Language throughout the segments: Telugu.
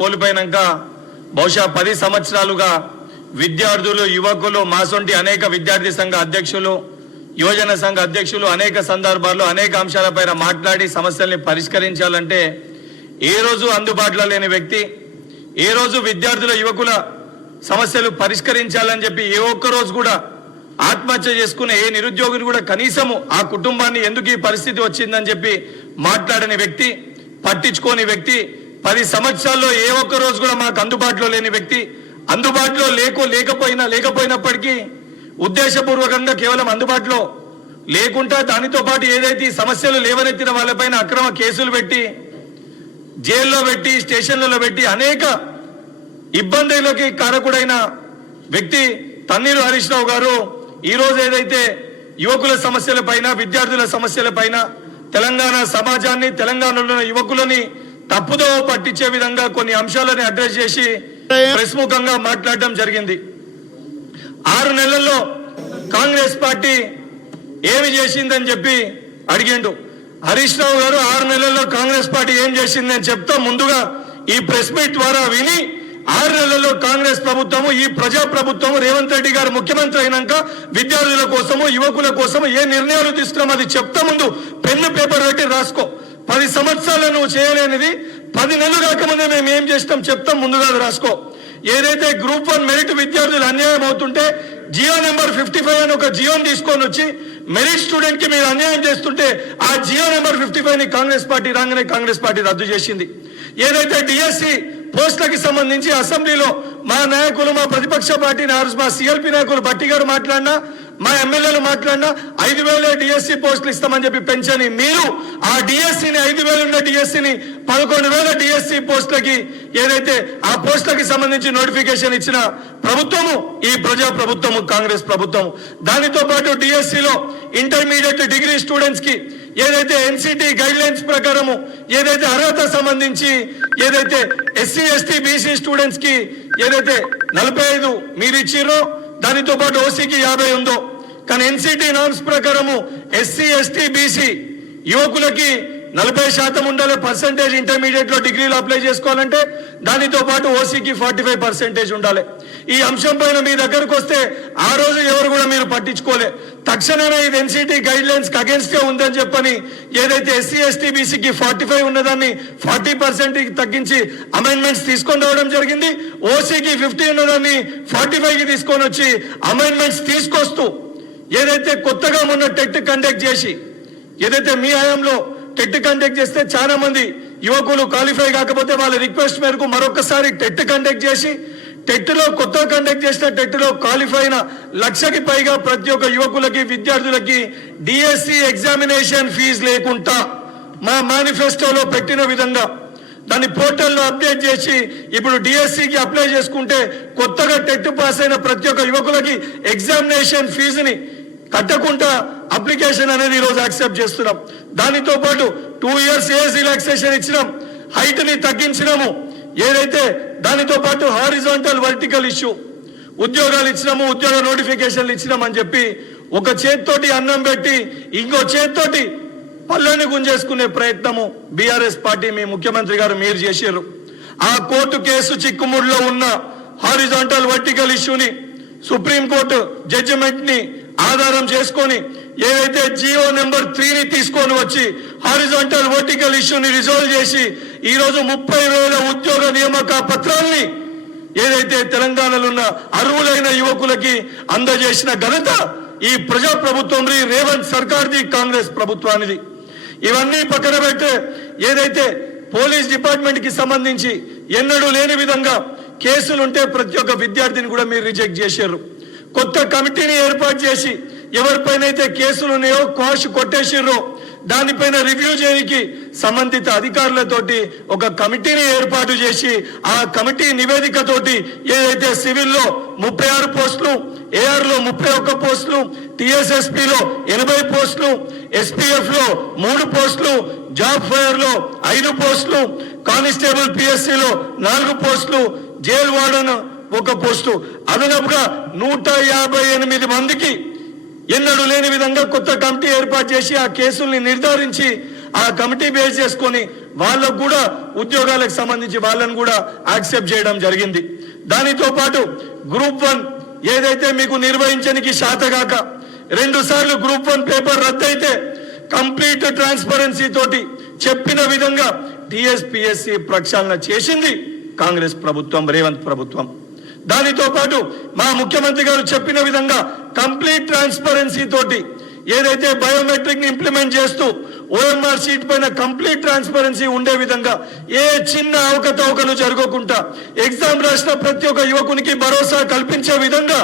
కోల్పోయినాక బహుశా 10 సంవత్సరాలుగా విద్యార్థులు యువకులు మాసొంటి అనేక విద్యార్థి సంఘ అధ్యక్షులు యువజన సంఘ అధ్యక్షులు అనేక సందర్భాల్లో అనేక అంశాలపైన మాట్లాడి సమస్యల్ని పరిష్కరించాలంటే ఏ రోజు అందుబాటులో లేని వ్యక్తి, ఏ రోజు విద్యార్థుల యువకుల సమస్యలు పరిష్కరించాలని చెప్పి ఏ ఒక్క రోజు కూడా ఆత్మహత్య చేసుకునే ఏ నిరుద్యోగిని కూడా కనీసము ఆ కుటుంబాన్ని ఎందుకు ఈ పరిస్థితి వచ్చిందని చెప్పి మాట్లాడని వ్యక్తి, పట్టించుకోని వ్యక్తి, 10 సంవత్సరాల్లో ఏ ఒక్క రోజు కూడా మాకు అందుబాటులో లేని వ్యక్తి, అందుబాటులో లేకపోయినప్పటికీ ఉద్దేశపూర్వకంగా కేవలం అందుబాటులో లేకుండా దానితో పాటు ఏదైతే సమస్యలు లేవనెత్తిన వాళ్ళపైన అక్రమ కేసులు పెట్టి జైల్లో పెట్టి స్టేషన్లలో పెట్టి అనేక ఇబ్బందులకి కారకుడైన వ్యక్తి తన్నీరు హరీష్ రావు గారు ఈరోజు ఏదైతే యువకుల సమస్యలపైన విద్యార్థుల సమస్యలపైన తెలంగాణ సమాజాన్ని తెలంగాణలో యువకులని తప్పుదోవ పట్టించే విధంగా కొన్ని అంశాలని అడ్రస్ చేసి ప్రముఖంగా మాట్లాడడం జరిగింది. 6 నెలల్లో కాంగ్రెస్ పార్టీ ఏమి చేసిందని చెప్పి అడిగిండు. హరీష్ రావు గారు 6 నెలల్లో కాంగ్రెస్ పార్టీ ఏం చేసిందని చెప్తా ముందుగా ఈ ప్రెస్ మీట్ ద్వారా విని 6 నెలల్లో కాంగ్రెస్ ప్రభుత్వము ఈ ప్రజా ప్రభుత్వము రేవంత్ రెడ్డి గారు ముఖ్యమంత్రి అయినాక విద్యార్థుల కోసము యువకుల కోసము ఏ నిర్ణయాలు తీసుకున్నాం అది చెప్తా ముందు పెన్ను పేపర్ పెట్టి రాసుకో. 10 సంవత్సరాలు నువ్వు చేయలేనిది 10 నెలలు కాకముందే మేము ఏం చేస్తాం చెప్తాం ముందుగా రాసుకో. ఏదైతే గ్రూప్ 1 మెరిట్ విద్యార్థులు అన్యాయం అవుతుంటే జియో నెంబర్ 55 అని ఒక జియోని తీసుకొని వచ్చి మెరిట్ స్టూడెంట్ కి మీరు అన్యాయం చేస్తుంటే ఆ జియో నెంబర్ 55 ని కాంగ్రెస్ పార్టీ రాగానే కాంగ్రెస్ పార్టీ రద్దు చేసింది. ఏదైతే డిఎస్సి పోస్టులకి సంబంధించి అసెంబ్లీలో మా నాయకులు మా ప్రతిపక్ష పార్టీ మా సిఎల్పి నాయకులు భట్టి గారు మాట్లాడినా మా ఎమ్మెల్యేలు మాట్లాడినా 5,000 డిఎస్సి పోస్టులు ఇస్తామని చెప్పి పెంచని మీరు ఆ డిఎస్సిని 5,000 ఉన్న డిఎస్సిని 11,000 డిఎస్సి పోస్టులకి ఏదైతే ఆ పోస్టులకి సంబంధించి నోటిఫికేషన్ ఇచ్చిన ప్రభుత్వము ఈ ప్రజా ప్రభుత్వము కాంగ్రెస్ ప్రభుత్వము. దానితో పాటు డిఎస్సిలో ఇంటర్మీడియట్ డిగ్రీ స్టూడెంట్స్ కి ఏదైతే ఎన్సిటి గైడ్ లైన్స్ ప్రకారము ఏదైతే అర్హత సంబంధించి ఏదైతే ఎస్సీ ఎస్టీ బీసీ స్టూడెంట్స్ కి ఏదైతే 45 మీరు ఇచ్చిర్రో దానితో పాటు ఓసీకి 50 ఉందో, కానీ ఎన్సిటి నామ్స్ ప్రకారము ఎస్సీ ఎస్టీ బీసీ యువకులకి 40% ఉండాలి పర్సెంటేజ్ ఇంటర్మీడియట్ లో డిగ్రీలు అప్లై చేసుకోవాలంటే, దానితో పాటు ఓసీకి 45% ఉండాలి. ఈ అంశం పైన మీ దగ్గరకు వస్తే ఆ రోజు ఎవరు కూడా మీరు పట్టించుకోలే. తక్షణమే ఇది ఎన్సిటి గైడ్ లైన్స్ అగేన్స్ట్ గా ఉందని చెప్పని ఏదైతే ఎస్సీ ఎస్టీ బీసీకి 45 ఉన్నదాన్ని 40% తగ్గించి అమెండ్మెంట్స్ తీసుకొని రావడం జరిగింది. ఓసీకి 50 ఉన్నదాన్ని 45 కి తీసుకొని వచ్చి అమెండ్మెంట్స్ తీసుకొస్తూ ఏదైతే కొత్తగా మొన్న టెట్ కండక్ట్ చేసి ఏదైతే మీ హయాంలో టెట్ కండక్ట్ చేస్తే చాలా మంది యువకులు క్వాలిఫై కాకపోతే వాళ్ళ రిక్వెస్ట్ మేరకు మరొకసారి టెట్ కండక్ట్ చేసి టెట్లో కొత్తగా కండక్ట్ చేసిన టెట్లో క్వాలిఫై అయిన 1,00,000కి పైగా ప్రతి ఒక్క యువకులకి విద్యార్థులకి డిఎస్సి ఎగ్జామినేషన్ ఫీజు లేకుండా మా మేనిఫెస్టోలో పెట్టిన విధంగా దాన్ని పోర్టల్లో అప్డేట్ చేసి ఇప్పుడు డిఎస్సికి అప్లై చేసుకుంటే కొత్తగా టెట్ పాస్ అయిన ప్రతి ఒక్క యువకులకి ఎగ్జామినేషన్ ఫీజుని కట్టకుండా అప్లికేషన్ అనేది ఈరోజు యాక్సెప్ట్ చేస్తున్నాం. దానితో పాటు 2 years ఏజ్ రిలాక్సేషన్ ఇచ్చినాం, హైట్ ని తగ్గించినాము. ఏదైతే దానితో పాటు హారిజాంటల్ వర్టికల్ ఇష్యూ ఉద్యోగాలు ఇచ్చినాము, ఉద్యోగ నోటిఫికేషన్లు ఇచ్చినాం అని చెప్పి ఒక చేత్తోటి అన్నం పెట్టి ఇంకో చేత్తోటి పళ్ళని గుంజేసుకునే ప్రయత్నము బీఆర్ఎస్ పార్టీ మీ ముఖ్యమంత్రి గారు మీరు చేశారు. ఆ కోర్టు కేసు చిక్కుముడిలో ఉన్న హారిజాంటల్ వర్టికల్ ఇష్యూని సుప్రీంకోర్టు జడ్జిమెంట్ ని ఆధారం చేసుకొని ఏదైతే జియో నెంబర్ 3ని తీసుకొని వచ్చి హారిజాంటల్ వర్టికల్ ఇష్యూని రిజాల్వ్ చేసి ఈ రోజు 30,000 ఉద్యోగ నియామక పత్రాల్ని ఏదైతే తెలంగాణలో ఉన్న అర్హులైన యువకులకి అందజేసిన ఘనత ఈ ప్రజా ప్రభుత్వం రేవంత్ సర్కార్ది కాంగ్రెస్ ప్రభుత్వానిది. ఇవన్నీ పక్కన పెట్టే ఏదైతే పోలీస్ డిపార్ట్మెంట్ కి సంబంధించి ఎన్నడూ లేని విధంగా కేసులుంటే ప్రతి ఒక్క విద్యార్థిని కూడా మీరు రిజెక్ట్ చేశారు. కొత్త కమిటీని ఏర్పాటు చేసి ఎవరిపైన అయితే కేసులు ఉన్నాయో క్వాష్ కొట్టేసిర్రో దానిపైన రివ్యూ చేయడానికి సంబంధిత అధికారులతోటి ఒక కమిటీని ఏర్పాటు చేసి ఆ కమిటీ నివేదికతోటి ఏదైతే సివిల్లో 36 పోస్టులు, ఏఆర్ లో 31 పోస్టులు, టిఎస్ఎస్పి లో 80 పోస్టులు, ఎస్పీఎఫ్ లో 3 పోస్టులు, జాబ్ ఫైర్ లో 5 పోస్టులు, కానిస్టేబుల్ పిఎస్సి లో 4 పోస్టులు, జైల్ వార్డన్ 1 పోస్టు, అదనపుగా 158 మందికి ఎన్నడూ లేని విధంగా కొత్త కమిటీ ఏర్పాటు చేసి ఆ కేసుల్ని నిర్ధారించి ఆ కమిటీ బేస్ చేసుకొని వాళ్ళకు కూడా ఉద్యోగాలకు సంబంధించి వాళ్ళని కూడా యాక్సెప్ట్ చేయడం జరిగింది. దానితో పాటు గ్రూప్ 1 ఏదైతే మీకు నిర్వహించడానికి శాతగాక 2 సార్లు గ్రూప్ 1 పేపర్ రద్దయితే కంప్లీట్ ట్రాన్స్పరెన్సీ తోటి చెప్పిన విధంగా టీఎస్పీఎస్సీ ప్రక్షాళన చేసింది కాంగ్రెస్ ప్రభుత్వం, రేవంత్ ప్రభుత్వం. దానితో పాటు మా ముఖ్యమంత్రి గారు చెప్పిన విధంగా కంప్లీట్ ట్రాన్స్పరెన్సీ తోటి ఏదైతే బయోమెట్రిక్ ని ఇంప్లిమెంట్ చేస్తూ ఓఎంఆర్ షీట్ పైన కంప్లీట్ ట్రాన్స్పరెన్సీ ఉండే విధంగా ఏ చిన్న అవకతవకలు జరగకుండా ఎగ్జామ్ రాసిన ప్రతి ఒక్క యువకునికి భరోసా కల్పించే విధంగా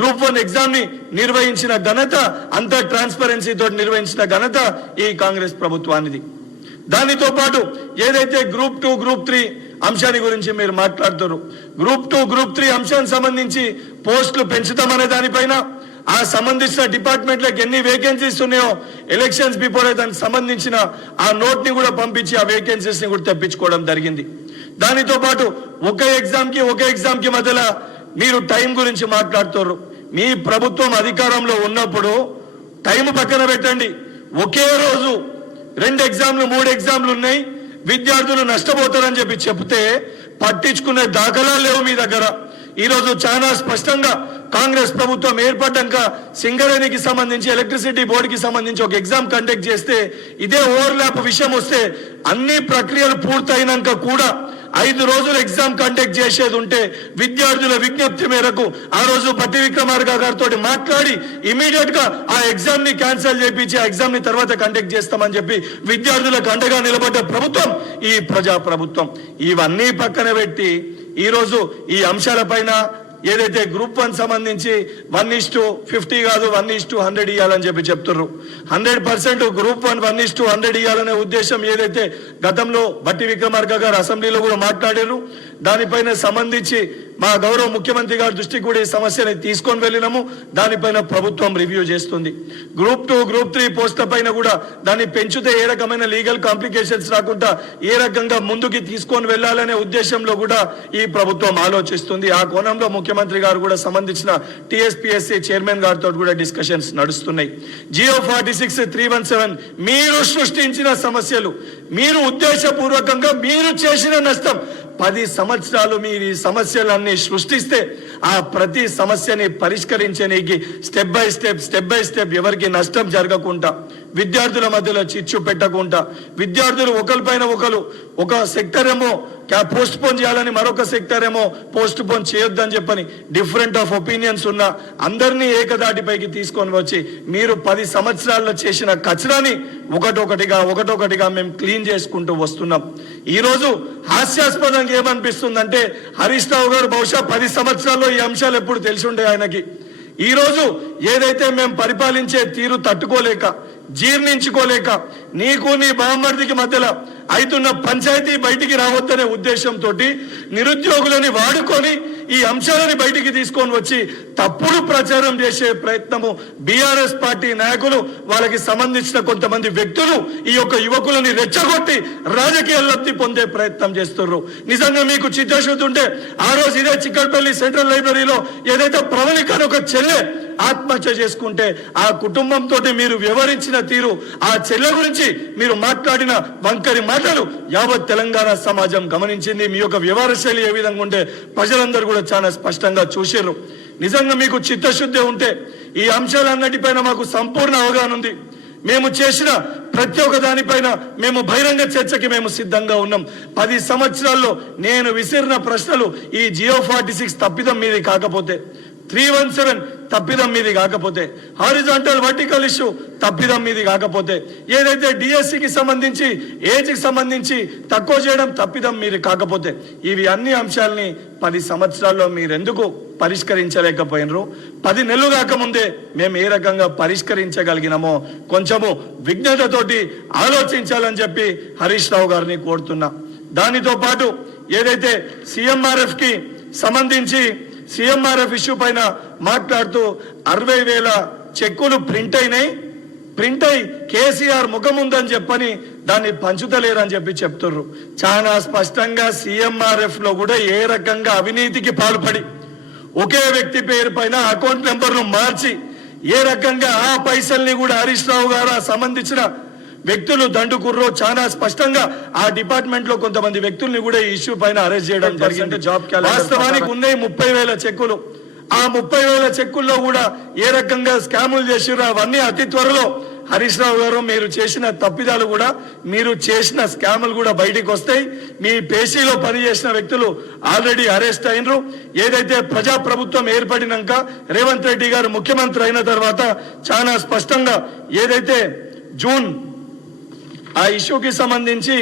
గ్రూప్ 1 ఎగ్జామ్ ని నిర్వహించిన ఘనత, అంత ట్రాన్స్పరెన్సీ తోటి నిర్వహించిన ఘనత ఈ కాంగ్రెస్ ప్రభుత్వానిది. దానితో పాటు ఏదైతే గ్రూప్ 2, గ్రూప్ 3 అంశాన్ని గురించి మీరు మాట్లాడుతారు, గ్రూప్ 2, గ్రూప్ 3 అంశానికి సంబంధించి పోస్టులు పెంచుతామనే దానిపైన ఆ సంబంధించిన డిపార్ట్మెంట్లకు ఎన్ని వేకెన్సీస్ ఉన్నాయో ఎలక్షన్స్ బిఫోర్ దానికి సంబంధించిన ఆ నోట్ ని కూడా పంపించి ఆ వేకెన్సీస్ ని కూడా తెప్పించుకోవడం జరిగింది. దానితో పాటు ఒక ఎగ్జామ్ కి మధ్యలో మీరు టైం గురించి మాట్లాడుతారు. మీ ప్రభుత్వం అధికారంలో ఉన్నప్పుడు టైం పక్కన పెట్టండి, ఒకే రోజు 2 ఎగ్జామ్లు 3 ఎగ్జామ్లు ఉన్నాయి, విద్యార్థులు నష్టపోతారని చెప్తే పట్టించుకునే దాఖలాలు లేవు మీ దగ్గర. ఈరోజు చాలా స్పష్టంగా కాంగ్రెస్ ప్రభుత్వం ఏర్పడ్డాక సింగరేణికి సంబంధించి ఎలక్ట్రిసిటీ బోర్డుకి సంబంధించి ఒక ఎగ్జామ్ కండక్ట్ చేస్తే ఇదే ఓవర్లాప్ విషయం వస్తే అన్ని ప్రక్రియలు పూర్తయినాక కూడా 5 రోజులు ఎగ్జామ్ కండక్ట్ చేసేది ఉంటే విద్యార్థుల విజ్ఞప్తి మేరకు ఆ రోజు పట్టి విక్రమార్క గారితో మాట్లాడి ఇమీడియట్ గా ఆ ఎగ్జామ్ ని క్యాన్సిల్ చేయించి ఆ ఎగ్జామ్ ని తర్వాత కండక్ట్ చేస్తామని చెప్పి విద్యార్థులకు అండగా నిలబడ్డ ప్రభుత్వం ఈ ప్రజా ప్రభుత్వం. ఇవన్నీ పక్కన పెట్టి ఈ రోజు ఈ అంశాలపైన ఏదైతే గ్రూప్ 1 సంబంధించి 1:50 కాదు 1:100 ఇవ్వాలని చెప్తున్నారు. 100% గ్రూప్ 1 1:100 ఇవ్వాలనే ఉద్దేశం ఏదైతే గతంలో బట్టి విక్రమార్క గారు అసెంబ్లీలో కూడా మాట్లాడారు, దానిపైన సంబంధించి మా గౌరవ ముఖ్యమంత్రి గారి దృష్టికి కూడా ఈ సమస్యని తీసుకొని వెళ్ళినాము. దానిపైన ప్రభుత్వం రివ్యూ చేస్తుంది. గ్రూప్ 2, గ్రూప్ 3 పోస్టుల పైన కూడా దాన్ని పెంచితే ఏ రకమైన లీగల్ కాంప్లికేషన్స్ రాకుండా ఏ రకంగా ముందుకి తీసుకొని వెళ్ళాలనే ఉద్దేశంలో కూడా ఈ ప్రభుత్వం ఆలోచిస్తుంది. ఆ కోణంలో ముఖ్యమంత్రి గారు కూడా సంబంధించిన టీఎస్పీఎస్సీ చైర్మన్ గారితో కూడా డిస్కషన్స్ నడుస్తున్నాయి. జియో 46-317 మీరు సృష్టించిన సమస్యలు, మీరు ఉద్దేశపూర్వకంగా మీరు చేసిన నష్టం. 10 సంవత్సరాలు మీరు ఈ సమస్యలన్నీ సృష్టిస్తే ఆ ప్రతి సమస్యని పరిష్కరించడానికి స్టెప్ బై స్టెప్ ఎవరికి నష్టం జరగకుండా, విద్యార్థుల మధ్యలో చిచ్చు పెట్టకుండా, విద్యార్థులు ఒకరిపైన ఒకరు ఒక సెక్టర్ ఏమో పోస్ట్ పోన్ చేయాలని మరొక సెక్టర్ ఏమో పోస్ట్ పోన్ చేయొద్దని చెప్పని డిఫరెంట్ ఆఫ్ ఒపీనియన్స్ ఉన్న అందరినీ ఏకదాటిపైకి తీసుకొని వచ్చి మీరు 10 సంవత్సరాల్లో చేసిన కచరాని ఒకటొకటిగా మేము క్లీన్ చేసుకుంటూ వస్తున్నాం. ఈ రోజు హాస్యాస్పదంగా ఏమనిపిస్తుందంటే హరీష్ రావు గారు బహుశా 10 సంవత్సరాల్లో ఈ అంశాలు ఎప్పుడు తెలిసి ఉండే ఆయనకి. ఈ రోజు ఏదైతే మేము పరిపాలించే తీరు తట్టుకోలేక జీర్ణించుకోలేక నీకు నీ బామ్మర్దికి మధ్యలో అయితున్న పంచాయతీ బయటికి రావద్దనే ఉద్దేశంతో నిరుద్యోగులని వాడుకొని ఈ అంశాలని బయటికి తీసుకొని వచ్చి తప్పుడు ప్రచారం చేసే ప్రయత్నము బీఆర్ఎస్ పార్టీ నాయకులు, వాళ్ళకి సంబంధించిన కొంతమంది వ్యక్తులు ఈ యొక్క యువకులని రెచ్చగొట్టి రాజకీయ లబ్ధి పొందే ప్రయత్నం చేస్తున్నారు. నిజంగా మీకు చిత్తశుద్ధి ఉంటే ఆ రోజు ఇదే చిక్కడపల్లి సెంట్రల్ లైబ్రరీలో ఏదైతే ప్రవళిక అని ఒక చెల్లె ఆత్మహత్య చేసుకుంటే ఆ కుటుంబంతో మీరు వ్యవహరించిన తీరు, ఆ చెల్లె గురించి మీరు మాట్లాడిన వంకరి మాటలు యావత్ తెలంగాణ సమాజం గమనించింది. మీ యొక్క వ్యవహార శైలి ఏ విధంగా ఉంటే ప్రజలందరూ కూడా చాలా స్పష్టంగా చూశారు. నిజంగా మీకు చిత్తశుద్ధి ఉంటే ఈ అంశాలన్నిటిపైన మాకు సంపూర్ణ అవగాహన ఉంది. మేము చేసిన ప్రతి ఒక్క దానిపైన మేము బహిరంగ చర్చకి మేము సిద్ధంగా ఉన్నాం. 10 సంవత్సరాల్లో నేను విసిరిన ప్రశ్నలు ఈ జియో 46 తప్పిదం మీది కాకపోతే, 317 తప్పిదం మీది కాకపోతే, హారిజాంటల్ వర్టికల్ ఇష్యూ తప్పిదం మీది కాకపోతే, ఏదైతే డిఎస్సికి సంబంధించి ఏజ్కి సంబంధించి తక్కువ చేయడం తప్పిదం మీరు కాకపోతే, ఇవి అన్ని అంశాలని 10 సంవత్సరాల్లో మీరు ఎందుకు పరిష్కరించలేకపోయినరు? 10 నెలలు కాకముందే మేము ఏ రకంగా పరిష్కరించగలిగినామో కొంచెము విజ్ఞతతోటి ఆలోచించాలని చెప్పి హరీష్ రావు గారిని కోరుతున్నా. దానితో పాటు ఏదైతే సీఎంఆర్ఎఫ్ కి సంబంధించి సీఎంఆర్ఎఫ్ ఇష్యూ పైన మాట్లాడుతూ 60,000 చెక్కులు ప్రింట్ అయి కేసీఆర్ ముఖం ఉందని చెప్పని దాన్ని పంచుతలేరని చెప్పి చెప్తున్నారు. చాలా స్పష్టంగా సీఎంఆర్ఎఫ్ లో కూడా ఏ రకంగా అవినీతికి పాల్పడి ఒకే వ్యక్తి పేరు పైన అకౌంట్ నెంబర్ను మార్చి ఏ రకంగా ఆ పైసల్ని కూడా హరీష్ రావు గారు సంబంధించిన వ్యక్తులు దండుకుర్రో చాలా స్పష్టంగా ఆ డిపార్ట్మెంట్ లో కొంతమంది వ్యక్తుల్ని కూడా ఈ ఇష్యూ పైన అరెస్ట్ చేయడం జరిగింది. వాస్తవానికి ఉన్నాయి 30,000 చెక్కులు. ఆ 30,000 చెక్కుల్లో కూడా ఏ రకంగా స్కాములు చేసిరో అవన్నీ అతి త్వరలో హరీష్ రావు గారు మీరు చేసిన తప్పిదాలు కూడా, మీరు చేసిన స్కాములు కూడా బయటికి వస్తాయి. మీ పేషీలో పనిచేసిన వ్యక్తులు ఆల్రెడీ అరెస్ట్ అయినరు. ఏదైతే ప్రజాప్రభుత్వం ఏర్పడినాక రేవంత్ రెడ్డి గారు ముఖ్యమంత్రి అయిన తర్వాత చాలా స్పష్టంగా ఏదైతే జూన్ ఆ ఇష్యూకి సంబంధించి